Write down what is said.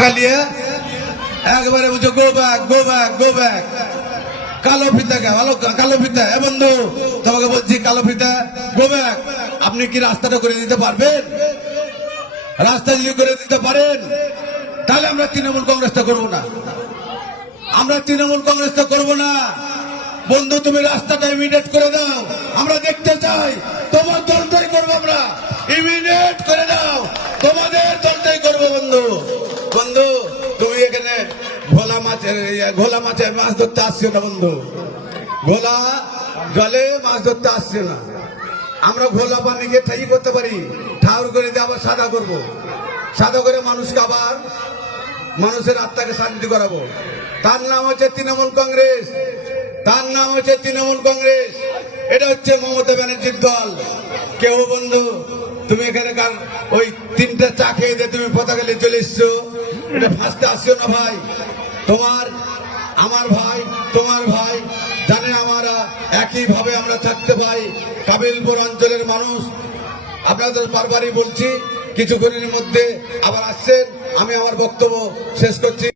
টাকা নিয়ে একবারে বুঝো go back go back go back. কালো ফিতা ভালো কালো ফিতা এ বন্ধু তোমাকে বলছি কালো ফিতা গো ব্যাক। আপনি কি রাস্তাটা করে দিতে পারবেন? রাস্তা যদি করে দিতে পারেন তাহলে আমরা তৃণমূল কংগ্রেসটা করবো না, আমরা তৃণমূল কংগ্রেসটা করবো না। বন্ধু তুমি রাস্তাটা ইমিডিয়েট করে দাও, আমরা দেখতে চাই তোমার দলটাই করবো, আমরা ইমিডিয়েট করে দাও, তোমাদের দলটাই করবো। বন্ধু বন্ধু তুমি এখানে ঘোলা মাছের মাছ ধরতে আসছো না বন্ধু, ঘোলা জলে মাছ ধরতে আসছে না। আমরা ঘোলা পানিকে ঠাই করতে পারি, ঠাউর করে দিয়ে আবার সাদা করবো, সাদা করে মানুষকে আবার মানুষের আত্মাকে শান্তি করাবো। তার নাম হচ্ছে তৃণমূল কংগ্রেস, তার নাম হচ্ছে তৃণমূল কংগ্রেস। এটা হচ্ছে মমতা ব্যানার্জির দল। কেউ বন্ধু তুমি এখানে ওই তিনটা চা খেয়ে দিয়ে তুমি পতাকা নিয়ে চলে এসছো, এটা ফাঁসতে আসছো না ভাই। তোমার আমার ভাই তোমার ভাই জানে আমরা একইভাবে আমরা থাকতে পাই। কাবিলপুর অঞ্চলের মানুষ আপনাদের বারবারই বলছি, কিছুক্ষণের মধ্যে আবার আসছেন। আমি আমার বক্তব্য শেষ করছি।